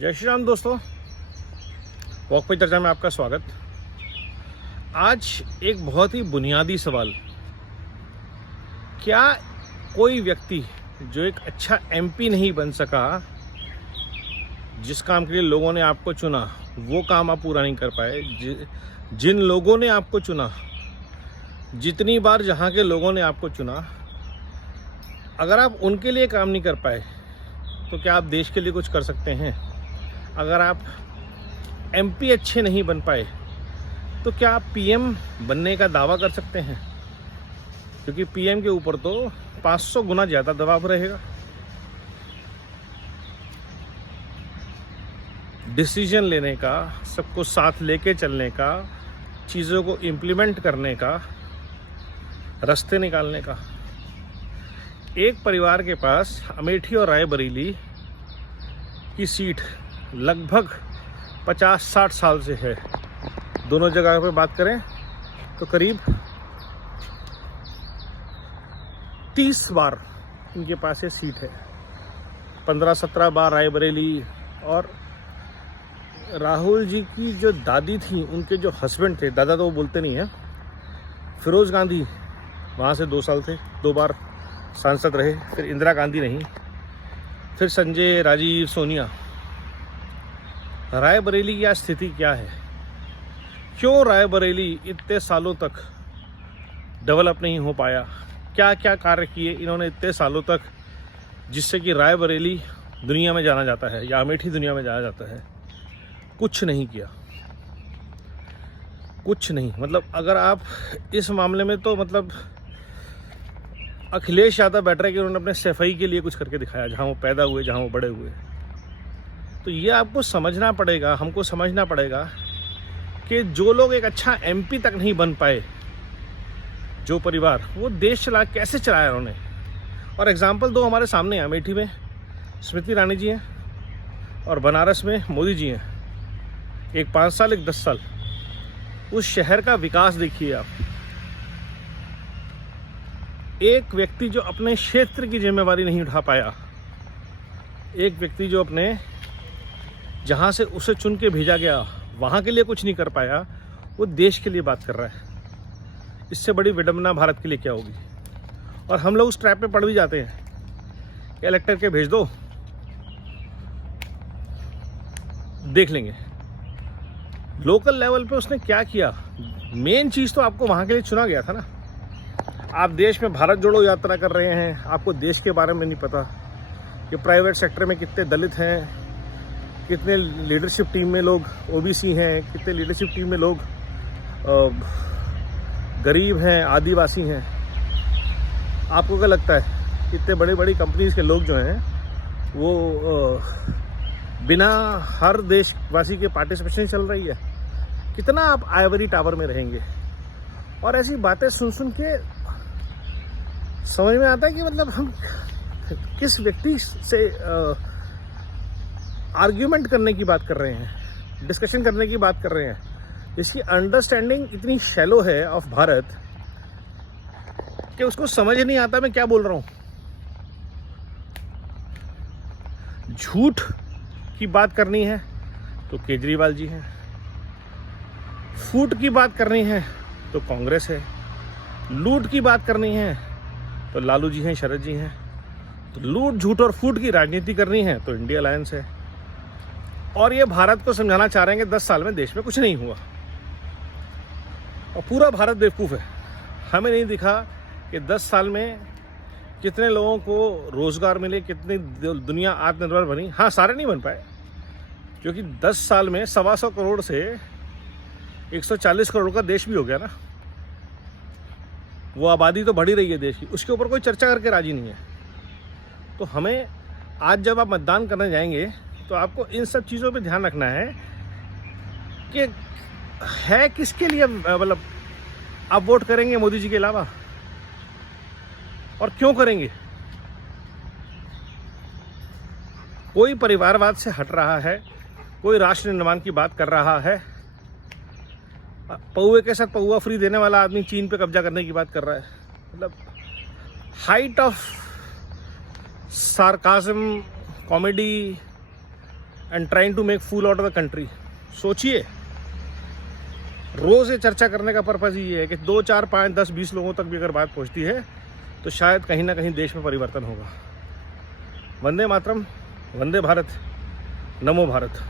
जय श्री राम दोस्तों, वॉक पे चर्चा में आपका स्वागत। आज एक बहुत ही बुनियादी सवाल, क्या कोई व्यक्ति जो एक अच्छा एमपी नहीं बन सका, जिस काम के लिए लोगों ने आपको चुना वो काम आप पूरा नहीं कर पाए, जिन लोगों ने आपको चुना, जितनी बार जहाँ के लोगों ने आपको चुना, अगर आप उनके लिए काम नहीं कर पाए तो क्या आप देश के लिए कुछ कर सकते हैं? अगर आप एमपी अच्छे नहीं बन पाए तो क्या आप पीएम बनने का दावा कर सकते हैं? क्योंकि पीएम के ऊपर तो 500 गुना ज़्यादा दबाव रहेगा। डिसीजन लेने का, सबको साथ लेके चलने का, चीज़ों को इम्प्लीमेंट करने का, रास्ते निकालने का। एक परिवार के पास अमेठी और रायबरेली की सीट लगभग 50-60 साल से है। दोनों जगह पे बात करें तो करीब 30 बार इनके पास ये सीट है। 15-17 बार रायबरेली। और राहुल जी की जो दादी थी, उनके जो हस्बैंड थे, दादा तो वो बोलते नहीं हैं, फिरोज गांधी वहाँ से 2 साल थे, 2 बार सांसद रहे। फिर इंदिरा गांधी नहीं, फिर संजय, राजीव, सोनिया। रायबरेली की स्थिति क्या है? क्यों रायबरेली इतने सालों तक डेवलप नहीं हो पाया? क्या क्या कार्य किए इन्होंने इतने सालों तक, जिससे कि रायबरेली दुनिया में जाना जाता है या अमेठी दुनिया में जाना जाता है? कुछ नहीं किया, कुछ नहीं। मतलब अगर आप इस मामले में तो मतलब अखिलेश यादव बेटर है कि उन्होंने अपने सफाई के लिए कुछ करके दिखाया, जहाँ वो पैदा हुए, जहाँ वो बड़े हुए। तो ये आपको समझना पड़ेगा, हमको समझना पड़ेगा कि जो लोग एक अच्छा एमपी तक नहीं बन पाए, जो परिवार, वो देश कैसे चलाया उन्होंने। और एग्जाम्पल दो हमारे सामने हैं। अमेठी में स्मृति ईरानी जी हैं और बनारस में मोदी जी हैं। एक 5 साल, एक 10 साल। उस शहर का विकास देखिए आप। एक व्यक्ति जो अपने क्षेत्र की जिम्मेवारी नहीं उठा पाया, एक व्यक्ति जो अपने जहाँ से उसे चुन के भेजा गया वहाँ के लिए कुछ नहीं कर पाया, वो देश के लिए बात कर रहा है। इससे बड़ी विडंबना भारत के लिए क्या होगी? और हम लोग उस ट्रैप में पड़ भी जाते हैं, इलेक्टर के भेज दो, देख लेंगे। लोकल लेवल पे उसने क्या किया? मेन चीज़ तो आपको वहाँ के लिए चुना गया था ना। आप देश में भारत जोड़ो यात्रा कर रहे हैं, आपको देश के बारे में नहीं पता कि प्राइवेट सेक्टर में कितने दलित हैं, कितने लीडरशिप टीम में लोग ओबीसी हैं, कितने लीडरशिप टीम में लोग गरीब हैं, आदिवासी हैं। आपको क्या लगता है इतने बड़ी बड़ी कंपनीज के लोग जो हैं वो बिना हर देशवासी के पार्टिसिपेशन चल रही है? कितना आप आइवरी टावर में रहेंगे? और ऐसी बातें सुन सुन के समझ में आता है कि मतलब हम किस व्यक्ति से आर्ग्यूमेंट करने की बात कर रहे हैं, डिस्कशन करने की बात कर रहे हैं। इसकी अंडरस्टैंडिंग इतनी शैलो है ऑफ भारत कि उसको समझ नहीं आता मैं क्या बोल रहा हूँ। झूठ की बात करनी है तो केजरीवाल जी हैं, फूट की बात करनी है तो कांग्रेस है, लूट की बात करनी है तो लालू जी हैं, शरद जी हैं। तो लूट, झूठ और फूट की राजनीति करनी है तो इंडिया अलायंस है। और ये भारत को समझाना चाह रहे हैं कि 10 साल में देश में कुछ नहीं हुआ और पूरा भारत बेवकूफ़ है। हमें नहीं दिखा कि 10 साल में कितने लोगों को रोज़गार मिले, कितनी दुनिया आत्मनिर्भर बनी। हाँ, सारे नहीं बन पाए, क्योंकि 10 साल में 125 करोड़ से 140 करोड़ का देश भी हो गया ना। वो आबादी तो बढ़ी रही है देश की, उसके ऊपर कोई चर्चा करके राजी नहीं है। तो हमें आज जब आप मतदान करने जाएंगे तो आपको इन सब चीज़ों पे ध्यान रखना है कि है किसके लिए, मतलब आप वोट करेंगे मोदी जी के अलावा, और क्यों करेंगे? कोई परिवारवाद से हट रहा है, कोई राष्ट्र निर्माण की बात कर रहा है। पौवे के साथ पौवा फ्री देने वाला आदमी चीन पे कब्जा करने की बात कर रहा है। मतलब height of sarcasm, comedy, and trying to make fool out of the country. सोचिए, रोज़ ये चर्चा करने का पर्पज़ ये है कि 2, 4, 5, 10, 20 लोगों तक भी अगर बात पहुंचती है तो शायद कहीं ना कहीं देश में परिवर्तन होगा। वंदे मातरम, वंदे भारत, नमो भारत।